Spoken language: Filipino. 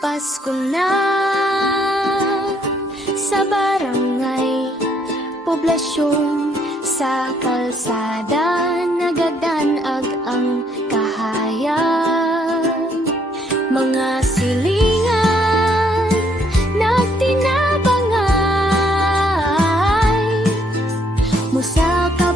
Pasko na sa barangay, poblasyon sa kalsada nagadanag ang kahayag. Mga silingan na tinabangay, musaka